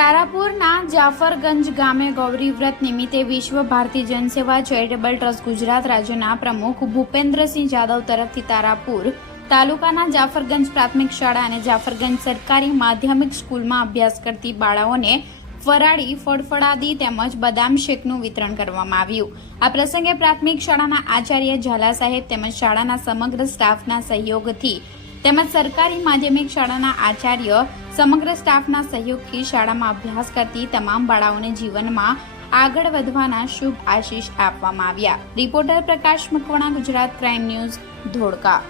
તારાપુરના જાફરગંજ ગામે ગૌરી વ્રત નિમિત્તે વિશ્વ ભારતી જનસેવા ચેરિટેબલ ટ્રસ્ટ ગુજરાત રાજ્યના પ્રમુખ ભૂપેન્દ્રસિંહ જાદવ તરફથી તારાપુર તાલુકાના જાફરગંજ પ્રાથમિક શાળા અને જાફરગંજ સરકારી માધ્યમિક સ્કૂલમાં અભ્યાસ કરતી બાળાઓને ફરાળી ફળફળાદી તેમજ બદામ શેકનું વિતરણ કરવામાં આવ્યું। આ પ્રસંગે પ્રાથમિક શાળાના આચાર્ય ઝાલા સાહેબ તેમજ શાળાના સમગ્ર સ્ટાફના સહયોગથી તેમજ સરકારી માધ્યમિક શાળાના આચાર્ય સમગ્ર સ્ટાફના સહયોગથી શાળામાં અભ્યાસ કરતી તમામ બાળાઓને જીવનમાં આગળ વધવાના શુભ આશીષ આપવામાં આવ્યા। રિપોર્ટર પ્રકાશ મકવાણા, ગુજરાત ક્રાઇમ ન્યૂઝ, ધોળકા।